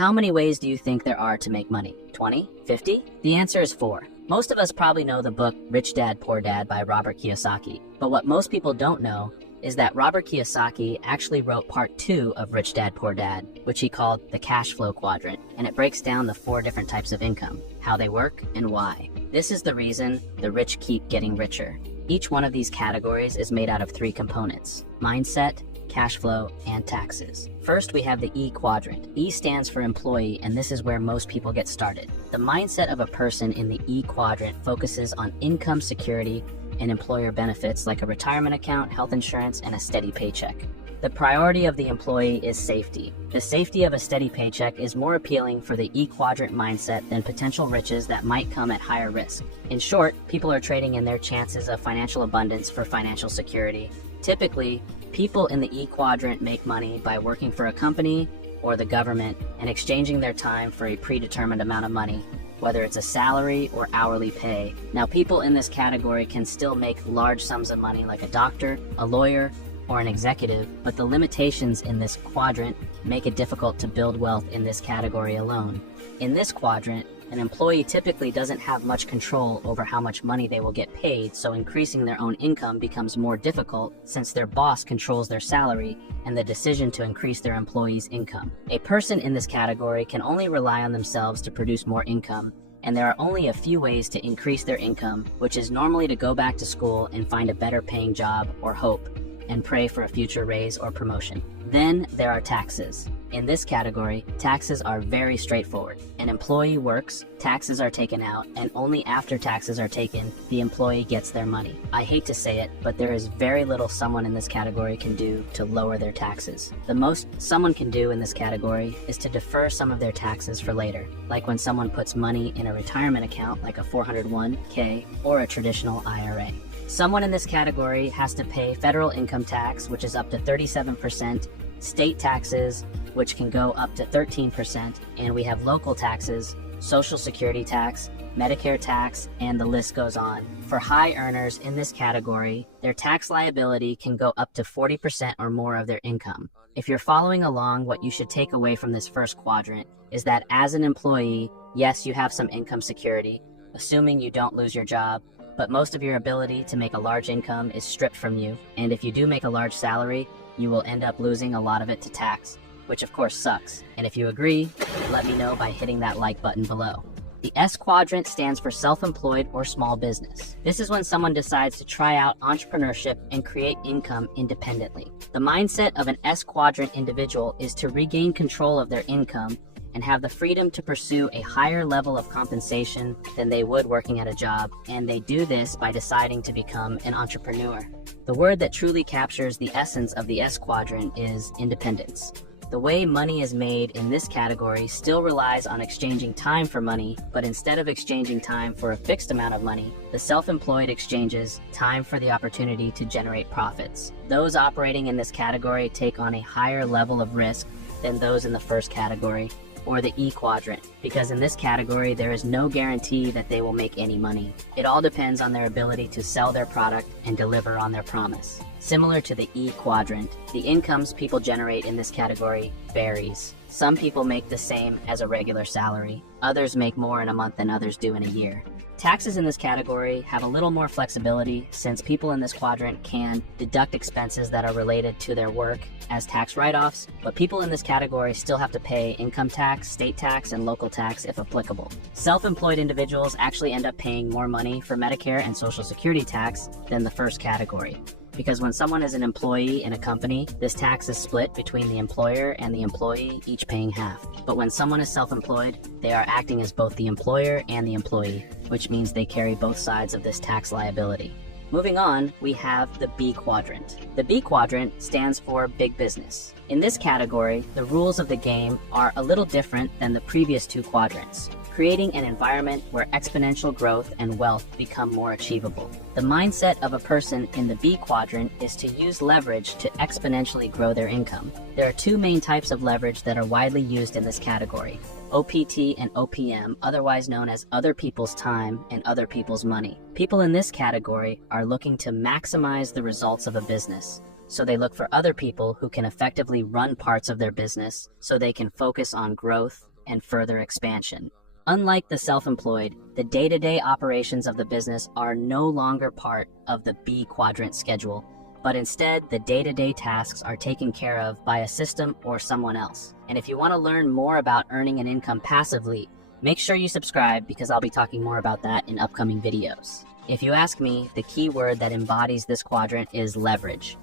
How many ways do you think there are to make money? 20? 50? The answer is 4. Most of us probably know the book Rich Dad, Poor Dad by Robert Kiyosaki. But what most people don't know is that Robert Kiyosaki actually wrote part 2 of Rich Dad, Poor Dad, which he called the cash flow quadrant, and it breaks down the 4 different types of income, how they work, and why. This is the reason the rich keep getting richer. Each one of these categories is made out of 3 components: mindset, cash flow, and taxes. First, we have the E quadrant. E stands for employee, and this is where most people get started. The mindset of a person in the E quadrant focuses on income security and employer benefits like a retirement account, health insurance, and a steady paycheck. The priority of the employee is safety. The safety of a steady paycheck is more appealing for the E quadrant mindset than potential riches that might come at higher risk. In short, people are trading in their chances of financial abundance for financial security. Typically, people in the E quadrant make money by working for a company or the government and exchanging their time for a predetermined amount of money, whether it's a salary or hourly pay. Now, people in this category can still make large sums of money like a doctor, a lawyer, or an executive, but the limitations in this quadrant make it difficult to build wealth in this category alone. In this quadrant, an employee typically doesn't have much control over how much money they will get paid, so increasing their own income becomes more difficult since their boss controls their salary and the decision to increase their employees' income. A person in this category can only rely on themselves to produce more income, and there are only a few ways to increase their income, which is normally to go back to school and find a better paying job or hope and pray for a future raise or promotion. Then there are taxes. In this category, taxes are very straightforward. An employee works, taxes are taken out, and only after taxes are taken, the employee gets their money. I hate to say it, but there is very little someone in this category can do to lower their taxes. The most someone can do in this category is to defer some of their taxes for later, like when someone puts money in a retirement account like a 401k or a traditional IRA. Someone in this category has to pay federal income tax, which is up to 37%, state taxes, which can go up to 13%, and we have local taxes, Social Security tax, Medicare tax, and the list goes on. For high earners in this category, their tax liability can go up to 40% or more of their income. If you're following along, what you should take away from this first quadrant is that as an employee, yes, you have some income security, assuming you don't lose your job, but most of your ability to make a large income is stripped from you, and if you do make a large salary, you will end up losing a lot of it to tax, which of course sucks. And if you agree, let me know by hitting that like button below. The S quadrant stands for self-employed or small business. This is when someone decides to try out entrepreneurship and create income independently. The mindset of an S quadrant individual is to regain control of their income and have the freedom to pursue a higher level of compensation than they would working at a job, and they do this by deciding to become an entrepreneur. The word that truly captures the essence of the S quadrant is independence. The way money is made in this category still relies on exchanging time for money, but instead of exchanging time for a fixed amount of money, the self-employed exchanges time for the opportunity to generate profits. Those operating in this category take on a higher level of risk than those in the first category, or the E quadrant, because in this category there is no guarantee that they will make any money. It all depends on their ability to sell their product and deliver on their promise. Similar to the E quadrant, the incomes people generate in this category varies. Some people make the same as a regular salary. Others make more in a month than others do in a year. Taxes in this category have a little more flexibility since people in this quadrant can deduct expenses that are related to their work as tax write-offs, but people in this category still have to pay income tax, state tax, and local tax if applicable. Self-employed individuals actually end up paying more money for Medicare and Social Security tax than the first category, because when someone is an employee in a company, this tax is split between the employer and the employee, each paying half. But when someone is self-employed, they are acting as both the employer and the employee, which means they carry both sides of this tax liability. Moving on, we have the B quadrant. The B quadrant stands for big business. In this category, the rules of the game are a little different than the previous 2 quadrants, creating an environment where exponential growth and wealth become more achievable. The mindset of a person in the B quadrant is to use leverage to exponentially grow their income. There are 2 main types of leverage that are widely used in this category: OPT and OPM, otherwise known as other people's time and other people's money. People in this category are looking to maximize the results of a business. so they look for other people who can effectively run parts of their business so they can focus on growth and further expansion. Unlike the self-employed, the day-to-day operations of the business are no longer part of the B quadrant schedule, but instead the day-to-day tasks are taken care of by a system or someone else. And if you want to learn more about earning an income passively, make sure you subscribe because I'll be talking more about that in upcoming videos. If you ask me, the key word that embodies this quadrant is leverage.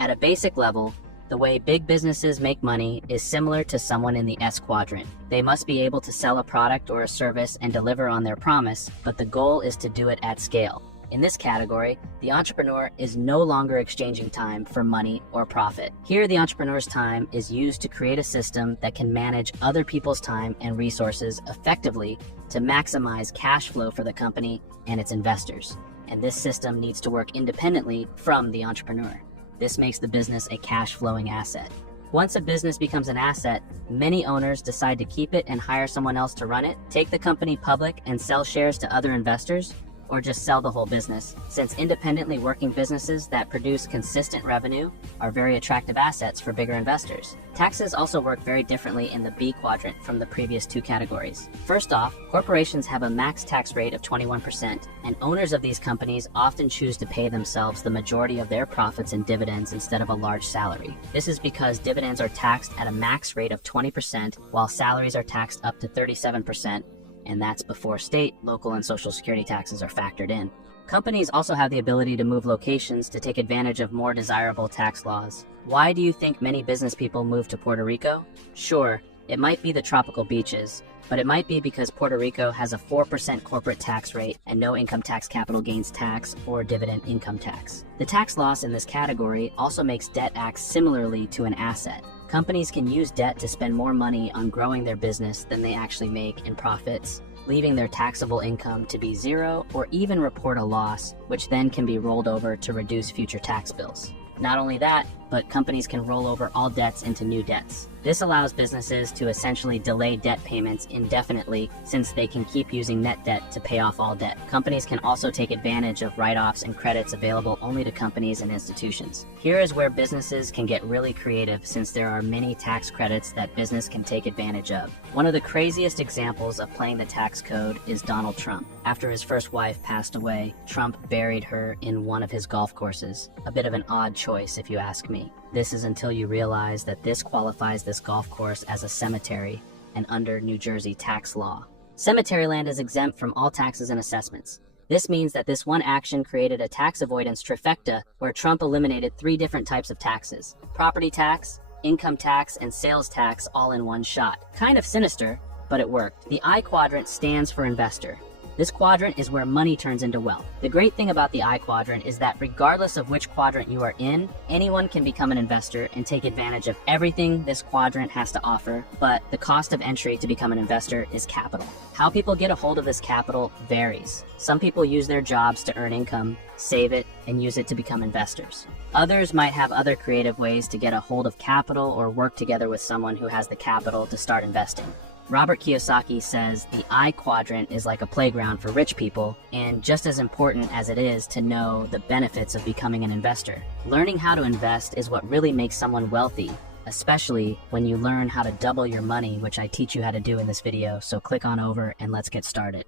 At a basic level, the way big businesses make money is similar to someone in the S quadrant. They must be able to sell a product or a service and deliver on their promise, but the goal is to do it at scale. In this category, the entrepreneur is no longer exchanging time for money or profit. Here, the entrepreneur's time is used to create a system that can manage other people's time and resources effectively to maximize cash flow for the company and its investors. And this system needs to work independently from the entrepreneur. This makes the business a cash-flowing asset. Once a business becomes an asset, many owners decide to keep it and hire someone else to run it, take the company public and sell shares to other investors, or just sell the whole business, since independently working businesses that produce consistent revenue are very attractive assets for bigger investors. Taxes also work very differently in the B quadrant from the previous two categories. First off, corporations have a max tax rate of 21%, and owners of these companies often choose to pay themselves the majority of their profits in dividends instead of a large salary. This is because dividends are taxed at a max rate of 20%, while salaries are taxed up to 37%, and that's before state, local, and social security taxes are factored in. Companies also have the ability to move locations to take advantage of more desirable tax laws. Why do you think many business people move to Puerto Rico? Sure, it might be the tropical beaches, but it might be because Puerto Rico has a 4% corporate tax rate and no income tax capital gains tax or dividend income tax. The tax loss in this category also makes debt act similarly to an asset. Companies can use debt to spend more money on growing their business than they actually make in profits, leaving their taxable income to be zero or even report a loss, which then can be rolled over to reduce future tax bills. Not only that, but companies can roll over all debts into new debts. This allows businesses to essentially delay debt payments indefinitely since they can keep using net debt to pay off all debt. Companies can also take advantage of write-offs and credits available only to companies and institutions. Here is where businesses can get really creative since there are many tax credits that business can take advantage of. One of the craziest examples of playing the tax code is Donald Trump. After his first wife passed away, Trump buried her in one of his golf courses. A bit of an odd choice if you ask me. This is until you realize that this qualifies this golf course as a cemetery and under New Jersey tax law. Cemetery land is exempt from all taxes and assessments. This means that this one action created a tax avoidance trifecta where Trump eliminated 3 different types of taxes: property tax, income tax, and sales tax all in one shot. Kind of sinister, but it worked. The I quadrant stands for investor. This quadrant is where money turns into wealth. The great thing about the I quadrant is that regardless of which quadrant you are in, anyone can become an investor and take advantage of everything this quadrant has to offer, but the cost of entry to become an investor is capital. How people get a hold of this capital varies. Some people use their jobs to earn income, save it, and use it to become investors. Others might have other creative ways to get a hold of capital or work together with someone who has the capital to start investing. Robert Kiyosaki says the I quadrant is like a playground for rich people, and just as important as it is to know the benefits of becoming an investor. Learning how to invest is what really makes someone wealthy, especially when you learn how to double your money, which I teach you how to do in this video, so click on over and let's get started.